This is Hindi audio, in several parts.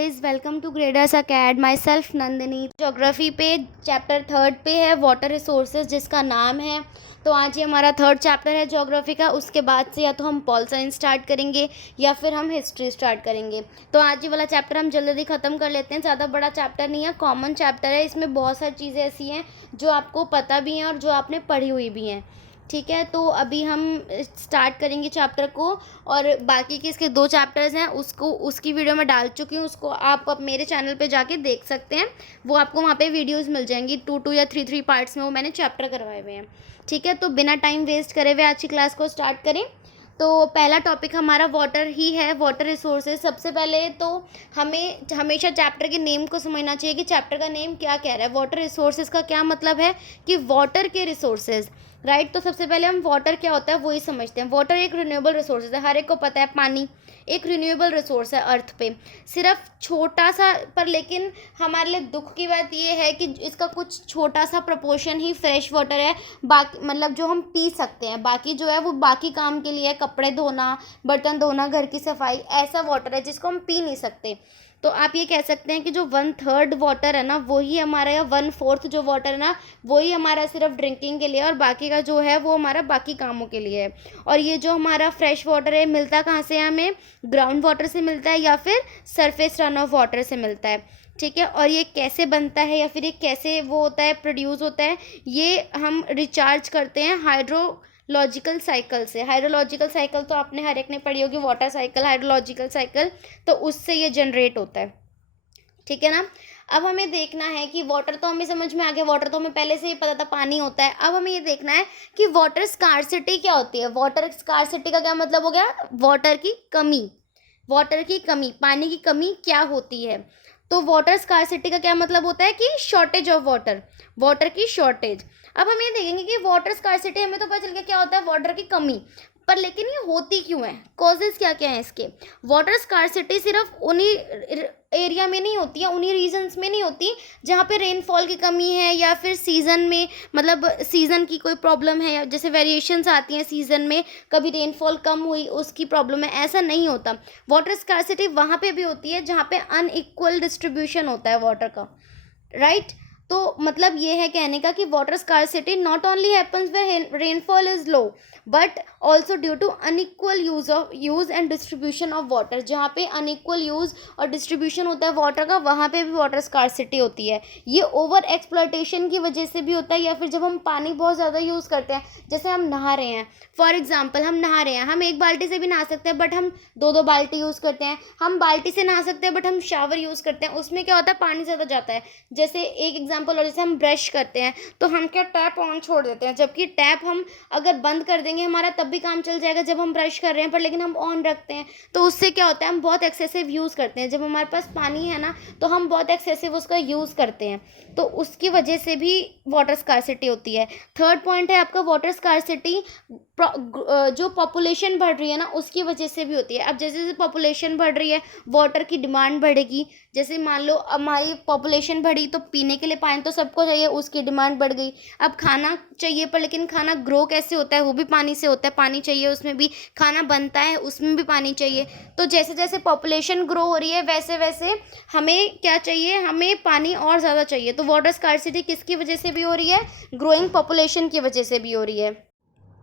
Guys, welcome to Graders Acad. My self Nandini. Geography पे चैप्टर 3 पे है वाटर रिसोर्सेज, जिसका नाम है। तो आज ये हमारा 3rd चैप्टर है ज्योग्राफी का। उसके बाद से या तो हम पॉल साइंस स्टार्ट करेंगे या फिर हम हिस्ट्री स्टार्ट करेंगे। तो आज ये वाला चैप्टर हम जल्दी ख़त्म कर लेते हैं। ज़्यादा बड़ा चैप्टर नहीं है, कॉमन चैप्टर है। इसमें बहुत सारी चीज़ें ऐसी हैं जो आपको पता भी हैं और जो आपने पढ़ी हुई भी हैं। ठीक है, तो अभी हम स्टार्ट करेंगे चैप्टर को। और बाकी के इसके 2 चैप्टर्स हैं, उसकी वीडियो मैं डाल चुकी हूँ। उसको आप अब मेरे चैनल पे जाके देख सकते हैं। वो आपको वहाँ पे वीडियोस मिल जाएंगी 2 या 3 पार्ट्स में। वो मैंने चैप्टर करवाए हुए हैं। ठीक है, तो बिना टाइम वेस्ट करे हुए आज की क्लास को स्टार्ट करें। तो पहला टॉपिक हमारा वाटर ही है, वाटर रिसोर्सेज। सबसे पहले तो हमें हमेशा चैप्टर के नेम को समझना चाहिए कि चैप्टर का नेम क्या कह रहा है। वाटर रिसोर्सेज का क्या मतलब है कि वाटर के रिसोर्सेज, राइट। तो सबसे पहले हम वाटर क्या होता है वही समझते हैं। वाटर एक रिन्यूएबल रिसोर्स है, हर एक को पता है। पानी एक रिन्यूएबल रिसोर्स है अर्थ पे, सिर्फ छोटा सा। पर लेकिन हमारे लिए दुख की बात ये है कि इसका कुछ छोटा सा प्रपोर्शन ही फ्रेश वाटर है। बाकी मतलब जो हम पी सकते हैं, बाकी जो है वो बाकी काम के लिए है, कपड़े धोना, बर्तन धोना, घर की सफाई, ऐसा वाटर है जिसको हम पी नहीं सकते। तो आप ये कह सकते हैं कि जो 1/3 वाटर है ना वही हमारा, या 1/4 जो वाटर है ना वही हमारा सिर्फ ड्रिंकिंग के लिए, और बाकी का जो है वो हमारा बाकी कामों के लिए है। और ये जो हमारा फ्रेश वाटर है मिलता कहाँ से है? हमें ग्राउंड वाटर से मिलता है या फिर सरफेस रन ऑफ वाटर से मिलता है। ठीक है, और ये कैसे बनता है या फिर ये कैसे वो होता है, प्रोड्यूस होता है? ये हम रिचार्ज करते हैं हाइड्रोलॉजिकल साइकिल से। हाइड्रोलॉजिकल साइकिल तो आपने हर एक ने पढ़ी होगी, वाटर साइकिल, हाइड्रोलॉजिकल साइकिल। तो उससे ये जनरेट होता है। ठीक है ना। अब हमें देखना है कि वाटर तो हमें समझ में आ गया, वाटर तो हमें पहले से ही पता था पानी होता है। अब हमें ये देखना है कि वाटर स्कार्सिटी क्या होती है। वाटर स्कार्सिटी का क्या मतलब हो गया? वाटर की कमी। वाटर की कमी, पानी की कमी क्या होती है? तो वाटर स्कार्सिटी का क्या मतलब होता है कि शॉर्टेज ऑफ वाटर, वाटर की शॉर्टेज। अब हम ये देखेंगे कि वाटर स्कार्सिटी हमें तो पता चल गया क्या होता है, वाटर की कमी। पर लेकिन ये होती क्यों है, कॉजेज क्या क्या हैं इसके? वाटर स्कार्सिटी सिर्फ उन्हीं एरिया में नहीं होती है, उन्हीं रीजन्स में नहीं होती जहाँ पे रेनफॉल की कमी है, या फिर सीज़न में, मतलब सीज़न की कोई प्रॉब्लम है, या जैसे वेरिएशंस आती हैं सीज़न में, कभी रेनफॉल कम हुई उसकी प्रॉब्लम है, ऐसा नहीं होता। वाटर स्कार्सिटी वहाँ पे भी होती है जहाँ पे अनइक्वल डिस्ट्रीब्यूशन होता है वाटर का, राइट। तो मतलब ये है कहने का कि water scarcity not only happens when rainfall is low, but also due to unequal use and distribution of water. जहाँ पे अनइक्वल यूज़ और डिस्ट्रीब्यूशन होता है वाटर का, वहाँ पे भी वाटर स्कार्सिटी होती है। ये ओवर एक्सप्लॉयटेशन की वजह से भी होता है, या फिर जब हम पानी बहुत ज़्यादा यूज़ करते हैं। जैसे हम नहा रहे हैं, फॉर एग्जाम्पल हम नहा रहे हैं, हम एक बाल्टी से भी नहा सकते हैं बट हम 2-2 बाल्टी यूज़ करते हैं। हम बाल्टी से नहा सकते हैं बट हम शावर यूज़ करते हैं, उसमें क्या होता है, पानी ज़्यादा जाता है। जैसे एक एग्जाम्पल, और जैसे हम ब्रश करते हैं तो हम क्या टैप ऑन छोड़ देते हैं, जबकि टैप हम अगर बंद कर देंगे हमारा तब भी काम चल जाएगा जब हम ब्रश कर रहे हैं, पर लेकिन हम ऑन रखते हैं। तो उससे क्या होता है, हम बहुत एक्सेसिव यूज़ करते हैं। जब हमारे पास पानी है ना तो हम बहुत एक्सेसिव उसका यूज़ करते हैं, तो उसकी वजह से भी वाटर स्कार्सिटी होती है। 3rd पॉइंट है आपका वाटर स्कार्सिटी जो पॉपुलेशन बढ़ रही है ना उसकी वजह से भी होती है। अब जैसे जैसे पॉपुलेशन बढ़ रही है वाटर की डिमांड बढ़ेगी। जैसे मान लो हमारी पॉपुलेशन बढ़ी तो पीने के लिए पानी तो सबको चाहिए, उसकी डिमांड बढ़ गई। अब खाना चाहिए, पर लेकिन खाना ग्रो कैसे होता है, वो भी पानी से होता है, पानी चाहिए उसमें भी। खाना बनता है उसमें भी पानी चाहिए। तो जैसे जैसे पॉपुलेशन ग्रो हो रही है वैसे वैसे हमें क्या चाहिए, हमें पानी और ज़्यादा चाहिए। तो वाटर स्कार्सिटी किसकी वजह से भी हो रही है? ग्रोइंग पॉपुलेशन की वजह से भी हो रही है।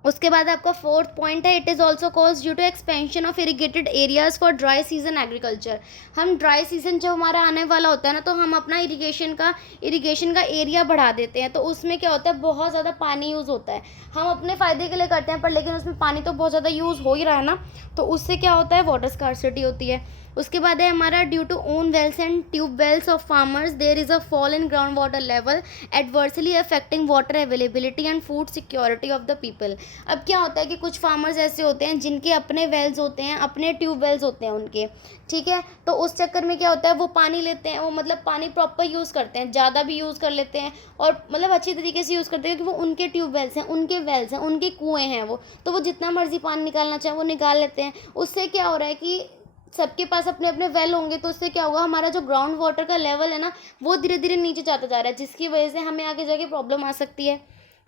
उसके बाद आपका 4th पॉइंट है, it is also cause due to expansion of irrigated areas for dry season agriculture. हम ड्राई सीजन जब हमारा आने वाला होता है ना तो हम अपना इरीगेशन का एरिया बढ़ा देते हैं। तो उसमें क्या होता है, बहुत ज़्यादा पानी यूज़ होता है। हम अपने फ़ायदे के लिए करते हैं, पर लेकिन उसमें पानी तो बहुत ज़्यादा यूज़ हो ही रहा है ना, तो उससे क्या होता है, वाटर स्कार्सिटी होती है। उसके बाद है हमारा due to own wells and tube wells of farmers there is a fall in ground water level adversely affecting water availability and food security of the people. अब क्या होता है कि कुछ फार्मर्स ऐसे होते हैं जिनके अपने वेल्स होते हैं, अपने ट्यूब वेल्स होते हैं उनके, ठीक है। तो उस चक्कर में क्या होता है, वो पानी लेते हैं, वो मतलब पानी प्रॉपर यूज़ करते हैं, ज़्यादा भी यूज़ कर लेते हैं और मतलब अच्छी तरीके से यूज़ करते हैं, क्योंकि वो उनके ट्यूब वेल्स हैं, उनके वेल्स हैं, उनके कुएँ हैं वो, तो वो जितना मर्जी पानी निकालना चाहे वो निकाल लेते हैं। उससे क्या हो रहा है कि सबके पास अपने अपने वेल होंगे, तो उससे क्या होगा, हमारा जो ग्राउंड वाटर का लेवल है ना वो धीरे धीरे नीचे जाता जा रहा है, जिसकी वजह से हमें आगे जाके प्रॉब्लम आ सकती है।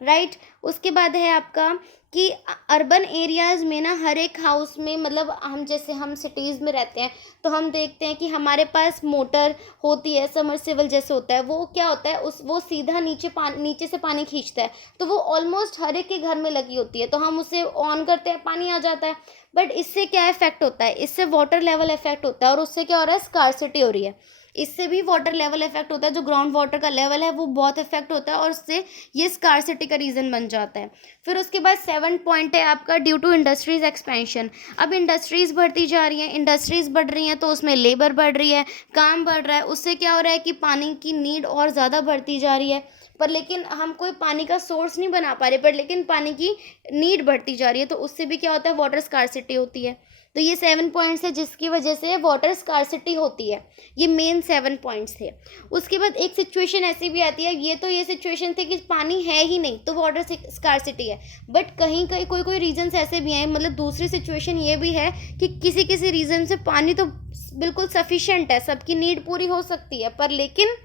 राइट। उसके बाद है आपका कि अर्बन एरियाज़ में ना हर एक हाउस में, मतलब हम जैसे हम सिटीज़ में रहते हैं तो हम देखते हैं कि हमारे पास मोटर होती है, समरसेबल जैसे होता है, वो क्या होता है वो सीधा नीचे से पानी खींचता है, तो वो ऑलमोस्ट हर एक के घर में लगी होती है, तो हम उसे ऑन करते हैं, पानी आ जाता है। बट इससे क्या इफेक्ट होता है, इससे वाटर लेवल इफेक्ट होता है, और उससे क्या हो रहा है, स्कार्सिटी हो रही है। इससे भी वाटर लेवल इफेक्ट होता है, जो ग्राउंड वाटर का लेवल है वो बहुत इफेक्ट होता है, और उससे ये स्कार्सिटी का रीज़न बन जाता है। फिर उसके बाद 7 पॉइंट है आपका ड्यू टू इंडस्ट्रीज एक्सपेंशन। अब इंडस्ट्रीज़ बढ़ती जा रही हैं, इंडस्ट्रीज़ बढ़ रही हैं तो उसमें लेबर बढ़ रही है, काम बढ़ रहा है, उससे क्या हो रहा है कि पानी की नीड और ज़्यादा बढ़ती जा रही है। पर लेकिन हम कोई पानी का सोर्स नहीं बना पा रहे, पर लेकिन पानी की नीड बढ़ती जा रही है, तो उससे भी क्या होता है, वाटर स्कार्सिटी होती है। तो ये 7 पॉइंट्स है जिसकी वजह से वाटर स्कार्सिटी होती है। ये मेन 7 पॉइंट्स थे। उसके बाद एक सिचुएशन ऐसी भी आती है, ये सिचुएशन थी कि पानी है ही नहीं तो वाटर स्कार्सिटी है, बट कहीं कहीं कोई रीजंस ऐसे भी हैं, मतलब दूसरी सिचुएशन ये भी है कि किसी रीज़न से पानी तो बिल्कुल सफिशिएंट है, सबकी नीड पूरी हो सकती है, पर लेकिन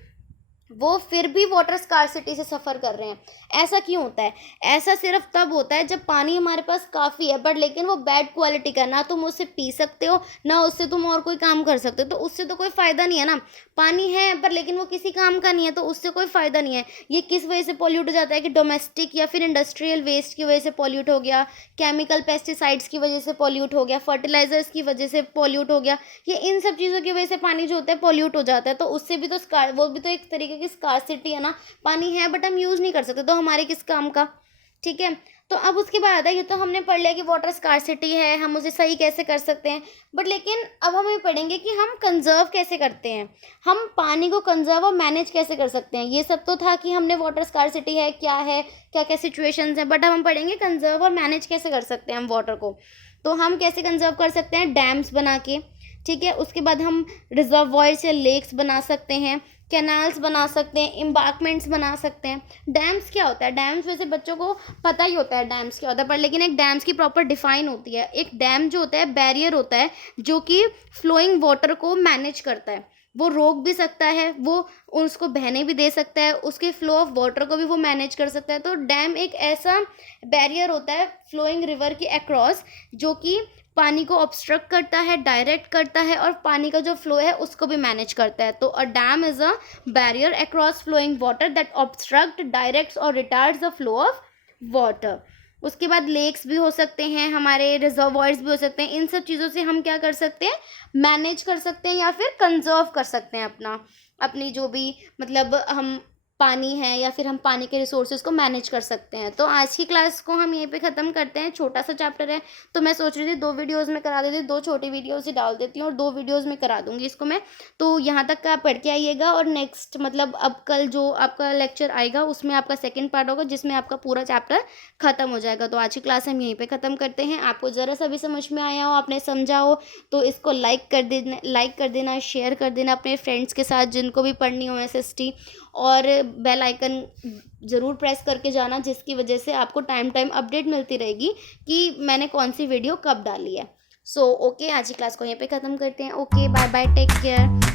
वो फिर भी वाटर स्कार्सिटी से सफ़र कर रहे हैं। ऐसा क्यों होता है? ऐसा सिर्फ तब होता है जब पानी हमारे पास काफ़ी है, बट लेकिन वो बैड क्वालिटी का, ना तुम उससे पी सकते हो, ना उससे तुम और कोई काम कर सकते हो, तो उससे तो कोई फ़ायदा नहीं है ना। पानी है पर लेकिन वो किसी काम का नहीं है, तो उससे कोई फ़ायदा नहीं है। ये किस वजह से पॉल्यूट हो जाता है कि डोमेस्टिक या फिर इंडस्ट्रियल वेस्ट की वजह से पॉल्यूट हो गया, केमिकल पेस्टिसाइड्स की वजह से पॉल्यूट हो गया, फर्टिलाइजर्स की वजह से पॉल्यूट हो गया, ये इन सब चीज़ों की वजह से पानी जो होता है पॉल्यूट हो जाता है। तो उससे भी तो वो भी तो एक तरीके की स्कार्सिटी है ना। पानी है बट हम यूज़ नहीं कर सकते, तो हमारे किस काम का? ठीक है। तो अब उसके बाद है, ये तो हमने पढ़ लिया कि वाटर स्कार्सिटी है, हम उसे सही कैसे कर सकते हैं, बट लेकिन अब हम ये पढ़ेंगे कि हम कंजर्व कैसे करते हैं, हम पानी को कंजर्व और मैनेज कैसे कर सकते हैं। ये सब तो था कि हमने वाटर स्कार्सिटी है क्या क्या सिचुएशंस हैं, बट अब हम पढ़ेंगे कंजर्व और मैनेज कैसे कर सकते हैं हम वाटर को। तो हम कैसे कंजर्व कर सकते हैं? डैम्स बना के, ठीक है। उसके बाद हम रिजर्वॉयर्स या लेक्स बना सकते हैं, कैनाल्स बना सकते हैं, एम्बार्कमेंट्स बना सकते हैं। डैम्स क्या होता है? डैम्स वैसे बच्चों को पता ही होता है डैम्स क्या होता है, पर लेकिन एक डैम्स की प्रॉपर डिफाइन होती है। एक डैम जो होता है बैरियर होता है जो कि फ्लोइंग वाटर को मैनेज करता है, वो रोक भी सकता है, वो उसको बहने भी दे सकता है, उसके फ्लो ऑफ वाटर को भी वो मैनेज कर सकता है। तो डैम एक ऐसा बैरियर होता है फ्लोइंग रिवर के अक्रॉस, जो कि पानी को ऑब्स्ट्रक्ट करता है, डायरेक्ट करता है, और पानी का जो फ्लो है उसको भी मैनेज करता है। तो a dam is a barrier across flowing water that obstruct, directs और retards the flow of water. उसके बाद लेक्स भी हो सकते हैं, हमारे रिजर्वॉयर्स भी हो सकते हैं। इन सब चीज़ों से हम क्या कर सकते हैं? मैनेज कर सकते हैं या फिर कंजर्व कर सकते हैं अपनी जो भी, मतलब हम पानी है या फिर हम पानी के रिसोर्सेज को मैनेज कर सकते हैं। तो आज की क्लास को हम यहीं पे ख़त्म करते हैं। छोटा सा चैप्टर है, तो मैं सोच रही थी 2 वीडियोज़ में करा देती, 2 छोटी वीडियोज़ ही डाल देती हूँ और 2 वीडियोज़ में करा दूँगी इसको मैं। तो यहाँ तक का आप पढ़ के आइएगा, और नेक्स्ट मतलब अब कल जो आपका लेक्चर आएगा उसमें आपका सेकंड पार्ट होगा जिसमें आपका पूरा चैप्टर ख़त्म हो जाएगा। तो आज की क्लास हम यहीं पर ख़त्म करते हैं। आपको ज़रा सा भी समझ में आया हो, आपने समझा हो, तो इसको लाइक कर देना, शेयर कर देना अपने फ्रेंड्स के साथ जिनको भी पढ़नी हो SST, और बेल आइकन ज़रूर प्रेस करके जाना, जिसकी वजह से आपको टाइम अपडेट मिलती रहेगी कि मैंने कौन सी वीडियो कब डाली है। सो ओके, आज की क्लास को यहीं पे ख़त्म करते हैं। Okay, bye bye, take care.